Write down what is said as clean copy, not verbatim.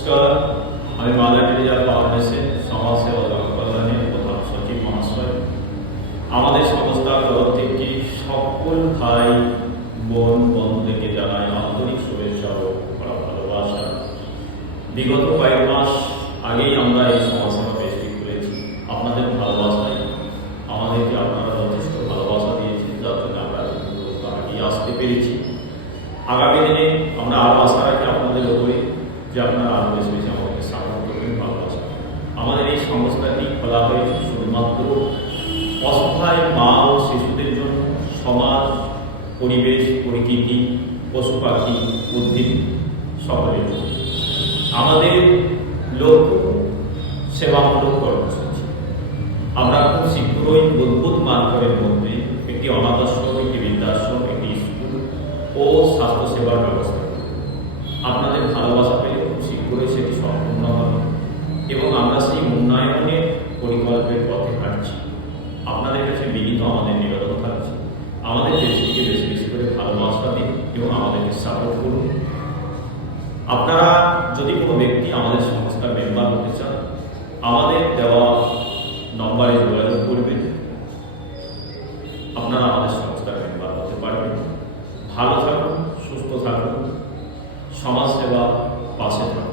নমস্কার, আমি মালদা জেলা ফাউন্ডেশন সমাজ সেবা কল্যাণের প্রধান সচিব মহাশয়। আমাদের সংস্থার তরফ থেকে সকল ভাই বোন বন্ধুদেরকে জানাই আন্তরিক শুভেচ্ছা ও ভালোবাসা। বিগত কয়েক মাস আগেই আমরা এই সমাজ সেবা পেজটি খুলেছি। আপনাদের ভালোবাসায় আমাদেরকে আপনারা যথেষ্ট ভালোবাসা দিয়েছেন, যার জন্য আমরা আগিয়ে আসতে পেরেছি। আগামী দিনে আমরা আরও আশা রাখি আপনাদের উপরে যে আপনারা আরও বেশি বেশি আমাদেরকে সাপোর্ট করবেন, ভালোবাসা। আমাদের এই সংস্থাটি খোলা হয়েছে শুধুমাত্র অসহায় মা ও শিশুদের জন্য, সমাজ, পরিবেশ, প্রকৃতি, পশু পাখি, উদ্ভিদ সকলের জন্য। আমাদের লক্ষ্য সেবামূলক কর্মসূচি। আমরা খুব শীঘ্রই বুদ্বুদ মার্কের মধ্যে একটি অনাথাশ্রম, একটি বৃদ্ধাশ্রম, একটি স্কুল ও স্বাস্থ্যসেবার ব্যবস্থা করব। আপনাদের ভালোবাসা পেলে খুব শীঘ্রই সেটি সম্পূর্ণ হবে এবং আমরা সেই উন্নয়নের পরিকল্পের পথে হাঁটছি। আপনাদের কাছে বিনীত আমাদের নিবেদন থাকছে, আমাদের দেশটিকে বেশি বেশি করে ভালোবাসা দিন এবং আমাদেরকে সাপোর্ট করুন। আপনারা যদি কোনো ব্যক্তি আমাদের সংস্থার মেম্বার হতে চান, আমাদের দেওয়া নম্বরে যোগাযোগ করবেন। আপনারা আমাদের সংস্থার মেম্বার হতে পারবেন। ভালো থাকুন, সুস্থ থাকুন, সমাজ সেবা পাশে থাকুন।